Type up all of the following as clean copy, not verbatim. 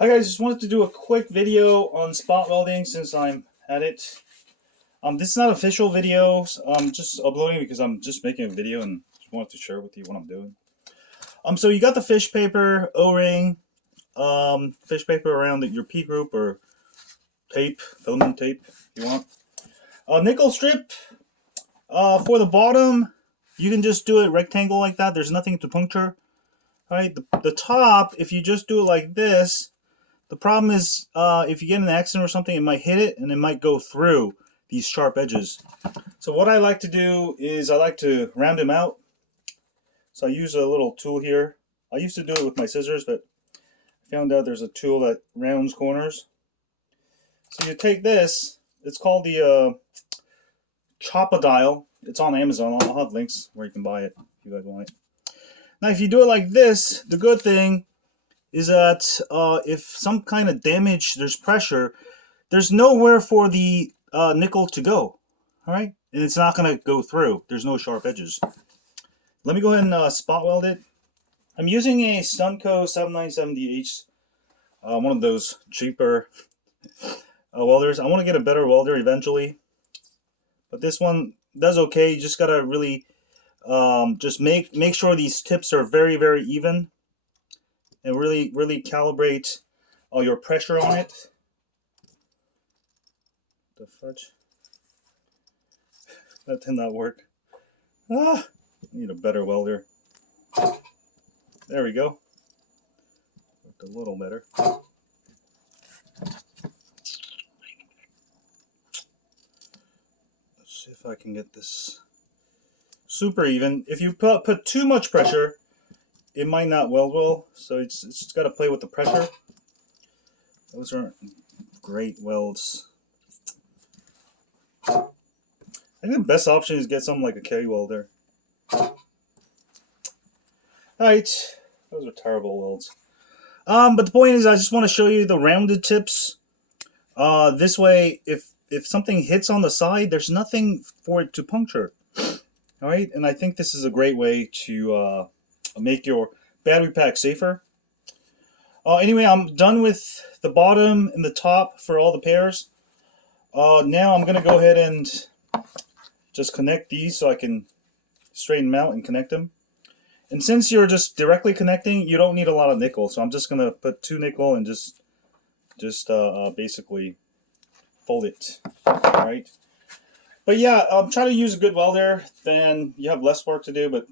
Hi guys, just wanted to do a quick video on spot welding since I'm at it. This is not an official video. I'm just uploading because I'm just making a video and just wanted to share with you what I'm doing. So you got the fish paper, O-ring, fish paper around your P group or tape, filament tape if you want. Nickel strip. For the bottom, you can just do it rectangle like that. There's nothing to puncture. All right, the top, if you just do it like this. The problem is, if you get in an accident or something, it might hit it and it might go through these sharp edges. So what I like to do is I like to round them out. So I use a little tool here. I used to do it with my scissors, but I found out there's a tool that rounds corners. So you take this, it's called the Chopadile. It's on Amazon. I'll have links where you can buy it if you guys want it. Now if you do it like this, the good thing is that if some kind of damage, there's pressure, there's nowhere for the nickel to go, all right? And it's not going to go through. There's no sharp edges. Let me go ahead and spot weld it. I'm using a Sunco 7970H, one of those cheaper welders. I want to get a better welder eventually, but this one does okay. You just got to really just make sure these tips are very, very even. And really calibrate your pressure on it. The fudge. That did not work. I need a better welder. There we go. Worked a little better. Let's see if I can get this super even. If you put too much pressure, it might not weld well, so it's just got to play with the pressure. Those aren't great welds. I think the best option is get something like a K welder. Alright, those are terrible welds. But the point is, I just want to show you the rounded tips. This way, if something hits on the side, there's nothing for it to puncture. Alright, and I think this is a great way to make your battery pack safer. Anyway, I'm done with the bottom and the top for all the pairs. Now I'm going to go ahead and just connect these so I can straighten them out and connect them. And since you're just directly connecting, you don't need a lot of nickel. So I'm just going to put 2 nickel and just basically fold it. Alright. But yeah, try to use a good welder, then you have less work to do. But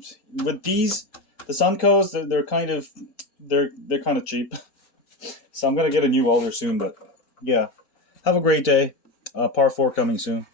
with these, the Suncos, they're kind of cheap. So I'm gonna get a new welder soon. But yeah, have a great day. Part 4 coming soon.